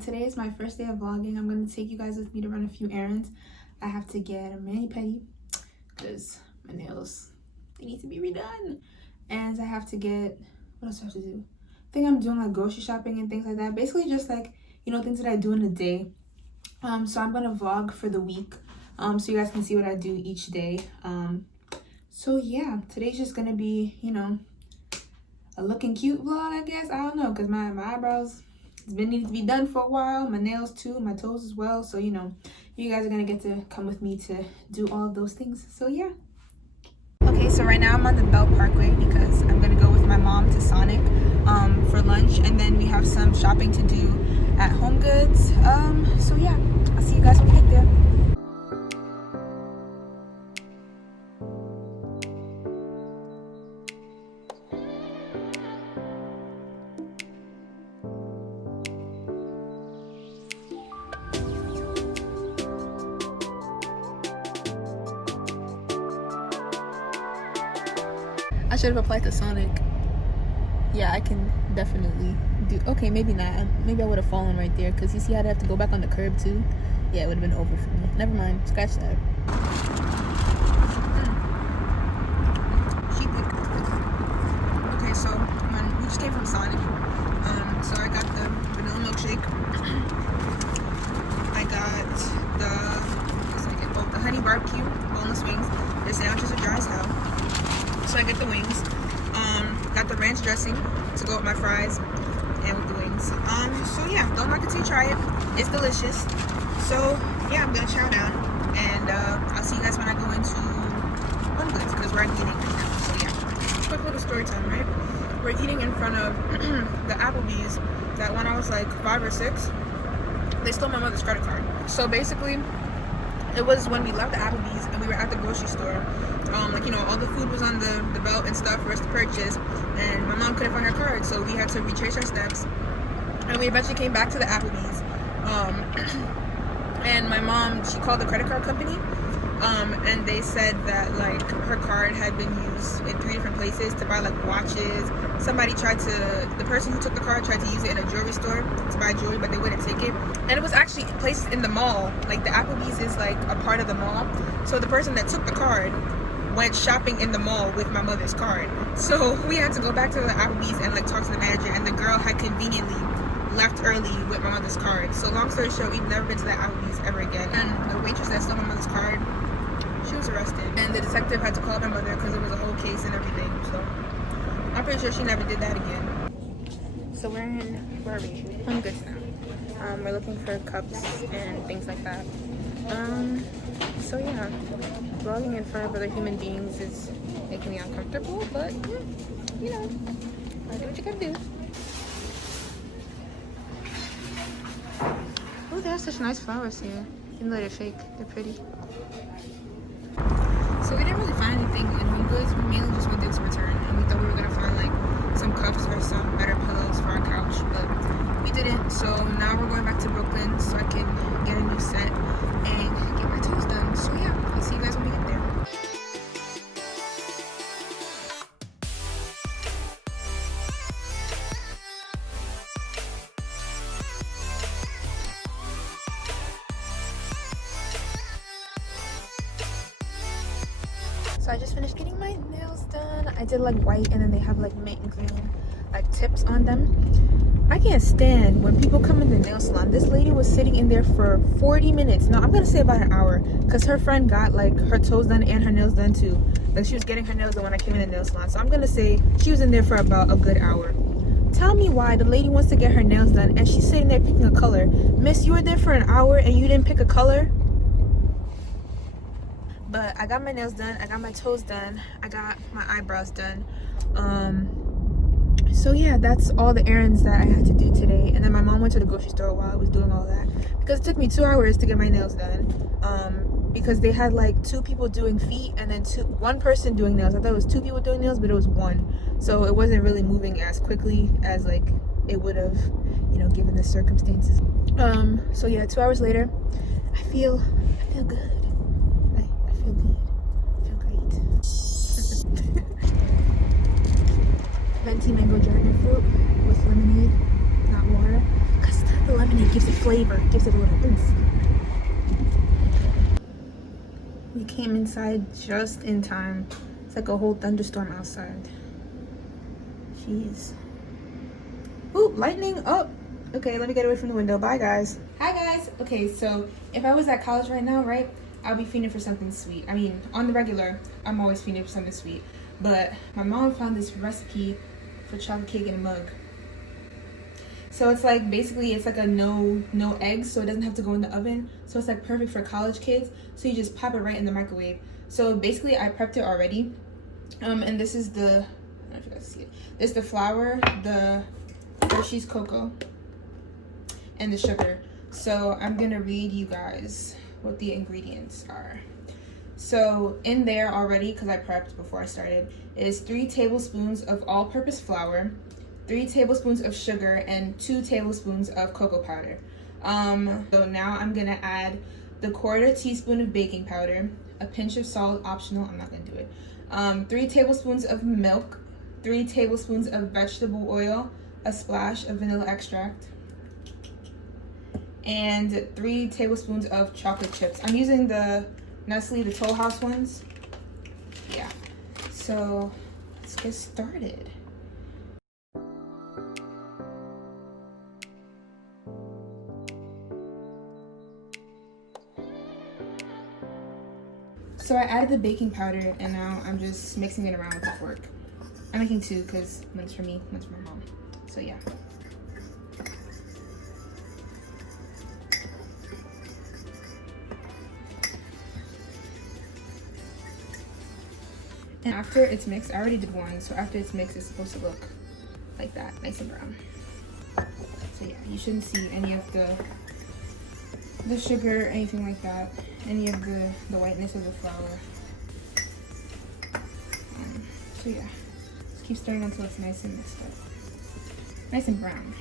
today is my first day of vlogging. I'm going to take you guys with me to run a few errands. I have to get a mani-pedi because my nails, they need to be redone. And I have to get, what else do I have to do? I think I'm doing like grocery shopping and things like that. Basically just like, you know, things that I do in a day. So I'm going to vlog for the week so you guys can see what I do each day. So yeah, today's just going to be, you know, a looking cute vlog, I guess. I don't know, because my eyebrows, it's been needing to be done for a while. My nails too, my toes as well. So, you know, you guys are going to get to come with me to do all of those things. So yeah. Okay, so right now I'm on the Belt Parkway because I'm going to go with my mom to Sonic for lunch. And then we have some shopping to do at Home Goods. So yeah, I'll see you guys when we get there. I should have applied to Sonic. Yeah, I can definitely do. Okay, maybe not. Maybe I would have fallen right there because you see I'd have to go back on the curb too. Yeah, it would have been over for me. Never mind. Scratch that. Okay, so we just came from Sonic. So I got the vanilla milkshake. I got the honey barbecue boneless wings. The sandwiches are dry as hell. So I get the wings. Got the ranch dressing to go with my fries and with the wings. So yeah, don't knock it till you try it. It's delicious. So yeah, I'm gonna chow down and I'll see you guys when I go into Home Goods because we're eating right now. So yeah, quick little story time, right? We're eating in front of the Applebee's that when I was like 5 or 6, they stole my mother's credit card. So basically, it was when we left the Applebee's and we were at the grocery store. Like, you know, all the food was on the belt and stuff for us to purchase, and my mom couldn't find her card, so we had to retrace our steps, and we eventually came back to the Applebee's. And my mom, she called the credit card company, and they said that like her card had been used in 3 different places to buy like watches. The person who took the card tried to use it in a jewelry store to buy jewelry, but they wouldn't take it. And it was actually places in the mall. Like the Applebee's is like a part of the mall. So the person that took the card went shopping in the mall with my mother's card. So we had to go back to the Applebee's and like talk to the manager, and the girl had conveniently left early with my mother's card. So long story short, we've never been to that Applebee's ever again. And the waitress that stole my mother's card, she was arrested. And the detective had to call my mother because there was a whole case and everything. So I'm pretty sure she never did that again. So we're in, where are we? Home Goods now. We're looking for cups and things like that. So yeah, vlogging in front of other human beings is making me uncomfortable, but you know, do what you gotta do. Oh, they have such nice flowers here. Even though they're fake, they're pretty. So we didn't really find anything in Home Goods. We mainly just went there to return, and we thought we were gonna find like some cups or some better pillows for our couch, but we didn't. So now we're going back to Brooklyn so I can get a new set and get my toes done. So yeah, I'll see you guys when we get there. So I just finished getting my nails done. I did like white, and then they have like mint and green like tips on them. I can't stand when people come in the nail salon. This lady was sitting in there for 40 minutes. No, I'm gonna say about an hour, because her friend got like her toes done and her nails done too. Like she was getting her nails done when I came in the nail salon. So I'm gonna say she was in there for about a good hour. Tell me why the lady wants to get her nails done and she's sitting there picking a color. Miss, you were there for an hour and you didn't pick a color? But I got my nails done, I got my toes done, I got my eyebrows done. So yeah, that's all the errands that I had to do today. And then my mom went to the grocery store while I was doing all that, because it took me 2 hours to get my nails done. Because they had like 2 people doing feet and then 1 person doing nails. I thought it was 2 people doing nails, but it was 1. So it wasn't really moving as quickly as like it would have, you know, given the circumstances. So yeah, 2 hours later, I feel good. I feel good. I feel great. Venti mango dragon fruit with lemonade, not water. Custard. The lemonade gives it flavor, gives it a little oomph. We came inside just in time. It's like a whole thunderstorm outside. Jeez. Ooh, lightning. Oh, okay, let me get away from the window. Bye, guys. Hi, guys. Okay, so if I was at college right now, right, I'll be fiending for something sweet. I mean, on the regular, I'm always fiending for something sweet. But my mom found this recipe for chocolate cake in a mug. So it's like, basically, it's like a no eggs, so it doesn't have to go in the oven. So it's like perfect for college kids. So you just pop it right in the microwave. So basically, I prepped it already. And this is the, I don't know if you guys see it. This is the flour, the Hershey's cocoa, and the sugar. So I'm gonna read you guys what the ingredients are. So in there already, because I prepped before I started, is 3 tablespoons of all-purpose flour, 3 tablespoons of sugar, and 2 tablespoons of cocoa powder. So now I'm gonna add the 1/4 teaspoon of baking powder, a pinch of salt, optional, I'm not gonna do it, 3 tablespoons of milk, 3 tablespoons of vegetable oil, a splash of vanilla extract, and 3 tablespoons of chocolate chips. I'm using the Nestle, the Toll House ones. Yeah, so let's get started. So I added the baking powder, and now I'm just mixing it around with a fork. I'm making 2 because one's for me, one's for my mom. So yeah. And after it's mixed, I already did one, so after it's mixed, it's supposed to look like that, nice and brown. So yeah, you shouldn't see any of the sugar or anything like that, any of the whiteness of the flour. So yeah, just keep stirring until it's nice and mixed up, nice and brown.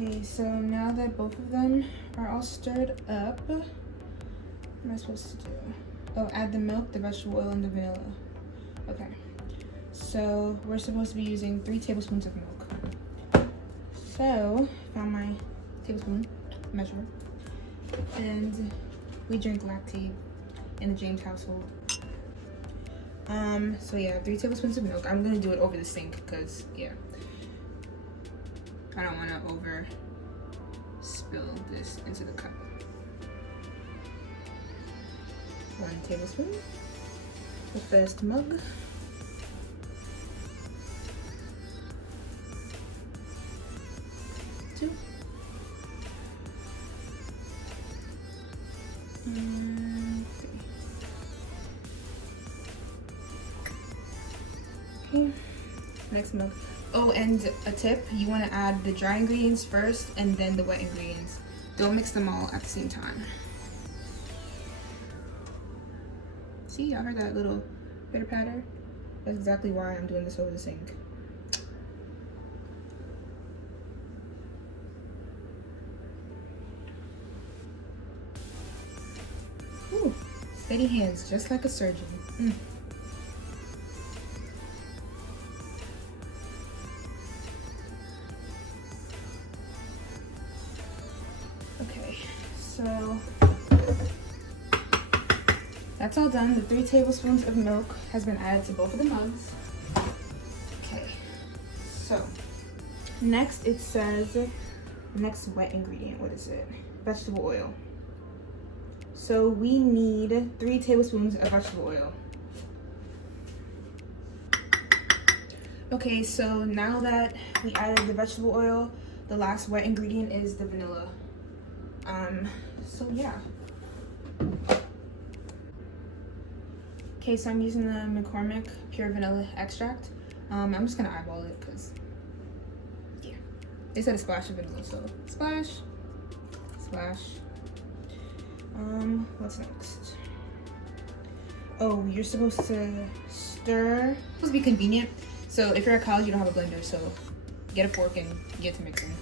Okay, so now that both of them are all stirred up, what am I supposed to do? Oh, add the milk, the vegetable oil, and the vanilla. Okay, so we're supposed to be using 3 tablespoons of milk. So, found my tablespoon measure. And we drink Lactaid in the James household. So yeah, 3 tablespoons of milk. I'm gonna do it over the sink because, yeah, I don't want to over spill this into the cup. 1 tablespoon. The first mug. 2. And 3. Okay. Next mug. Oh, and a tip, you want to add the dry ingredients first and then the wet ingredients. Don't mix them all at the same time. See, y'all heard that little pitter patter? That's exactly why I'm doing this over the sink. Ooh, steady hands, just like a surgeon. Okay, so that's all done. The 3 tablespoons of milk has been added to both of the mugs. Okay, so next it says, next wet ingredient, what is it? Vegetable oil. So we need 3 tablespoons of vegetable oil. Okay, so now that we added the vegetable oil, the last wet ingredient is the vanilla. So yeah. Okay, so I'm using the McCormick Pure Vanilla Extract. I'm just gonna eyeball it because, yeah, they said a splash of vanilla, so splash, splash. What's next? Oh, you're supposed to stir. It's supposed to be convenient. So if you're at college, you don't have a blender, so get a fork and get to mixing.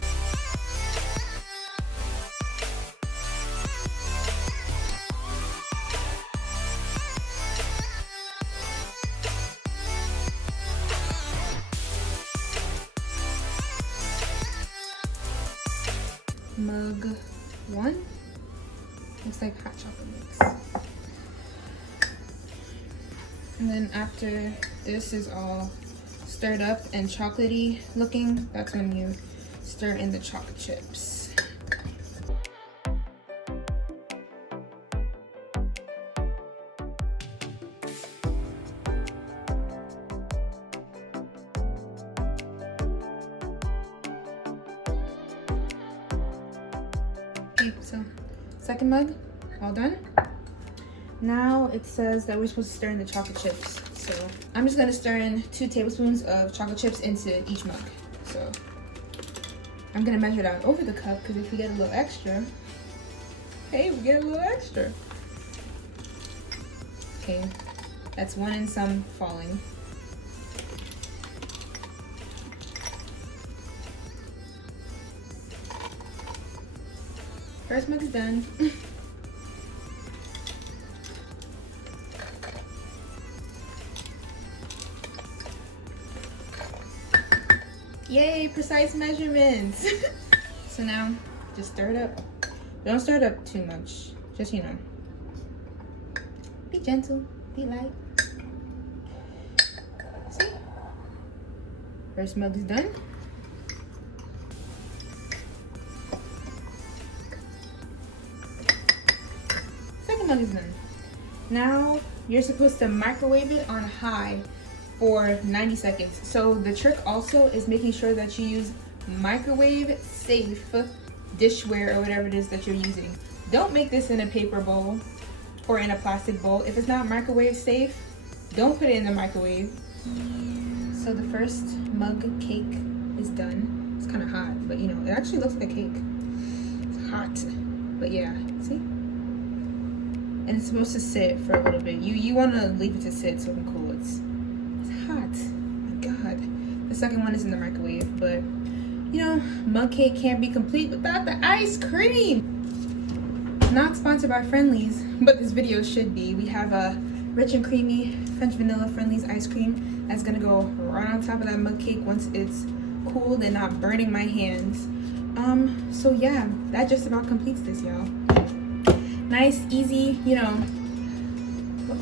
mug 1. Looks like hot chocolate mix. And then after this is all stirred up and chocolatey looking, that's when you stir in the chocolate chips. Okay, so second mug, all done. Now it says that we're supposed to stir in the chocolate chips. So I'm just gonna stir in 2 tablespoons of chocolate chips into each mug. So I'm gonna measure it out over the cup because if we get a little extra, hey, we get a little extra. Okay, that's 1 and some falling. First mug is done. Yay, precise measurements. So now just stir it up. Don't stir it up too much. Just, you know, be gentle, be light. See? First mug is done. Second mug is done. Now you're supposed to microwave it on high for 90 seconds. So the trick also is making sure that you use microwave safe dishware or whatever it is that you're using. Don't make this in a paper bowl or in a plastic bowl. If it's not microwave safe, don't put it in the microwave. So the first mug cake is done. It's kind of hot, but you know, it actually looks like a cake. It's hot, but yeah, see? And it's supposed to sit for a little bit. You want to leave it to sit so it can cool. It's hot. Oh my god. The second one is in the microwave, but you know, mug cake can't be complete without the ice cream. Not sponsored by Friendly's, but this video should be. We have a rich and creamy French vanilla Friendly's ice cream that's gonna go right on top of that mug cake once it's cooled and not burning my hands. So yeah, that just about completes this, y'all. Nice, easy, you know.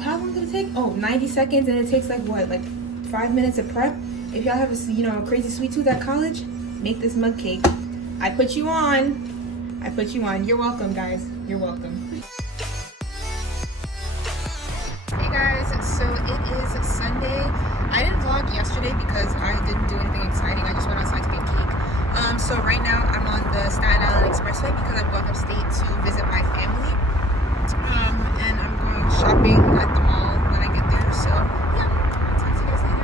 How long did it take? Oh, 90 seconds, and it takes like what, like 5 minutes of prep? If y'all have a, you know, a crazy sweet tooth at college, make this mug cake. I put you on. I put you on. You're welcome, guys. You're welcome. Hey guys, so it is Sunday. I didn't vlog yesterday because I didn't do anything exciting. I just went outside to get cake. So right now I'm on the Staten Island Expressway because I'm going upstate to visit my family. And I'm going shopping at the mall when I get there. So yeah, I'll talk to you guys later.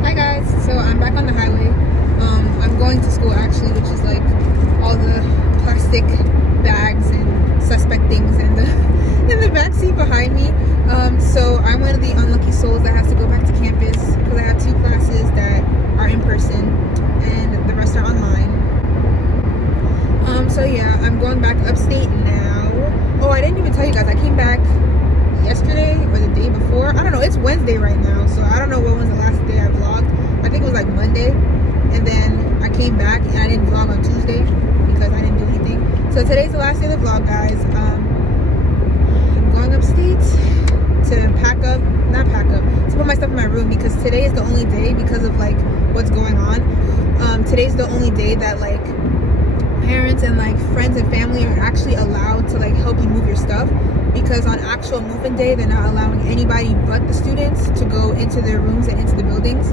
Hi guys, so I'm back on the highway. I'm going to school actually, which is like all the plastic bags and suspect things in the back seat behind me. So I'm one of the unlucky souls that has to go back to campus because I have 2 classes that are in person and the rest are online. So yeah, I'm going back upstate now. Oh, I didn't even tell you guys, I came back yesterday or the day before. I don't know, it's Wednesday right now, so I don't know when was the last day I vlogged. I think it was like Monday, and then I came back and I didn't vlog on Tuesday because I didn't do anything. So today's the last day of the vlog, guys. I'm going upstate to to put my stuff in my room because today is the only day, because of like what's going on, today's the only day that like parents and like friends and family are actually allowed to like help you move your stuff, because on actual move-in day they're not allowing anybody but the students to go into their rooms and into the buildings.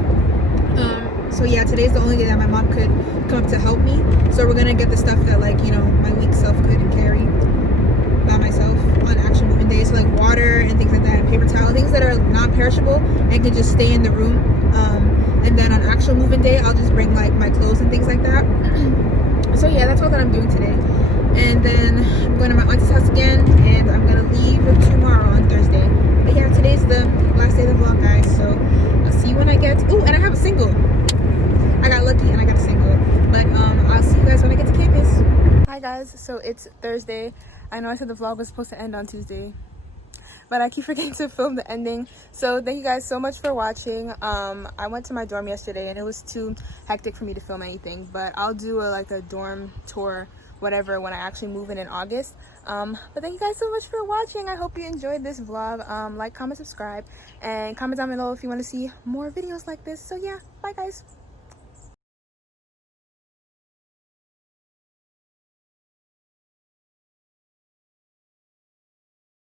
So yeah, today's the only day that my mom could come up to help me. So we're gonna get the stuff that like, you know, my weak self couldn't carry by myself on actual move-in day. So like water and things like that, paper towel, things that are non-perishable and can just stay in the room. And then on actual move-in day, I'll just bring like my clothes and things like that. So yeah, that's all that I'm doing today. And then I'm going to my auntie's house again, and I'm gonna leave tomorrow on Thursday. But yeah, today's the last day of the vlog, guys. So I'll see you when I get. Ooh, and I have a single. I got lucky and I got a single. But I'll see you guys when I get to campus. Hi guys. So it's Thursday. I know I said the vlog was supposed to end on Tuesday, but I keep forgetting to film the ending. So thank you guys so much for watching. I went to my dorm yesterday and it was too hectic for me to film anything, but I'll do a dorm tour, whatever, when I actually move in August. But thank you guys so much for watching. I hope you enjoyed this vlog. Like, comment, subscribe, and comment down below if you want to see more videos like this. So yeah, bye guys.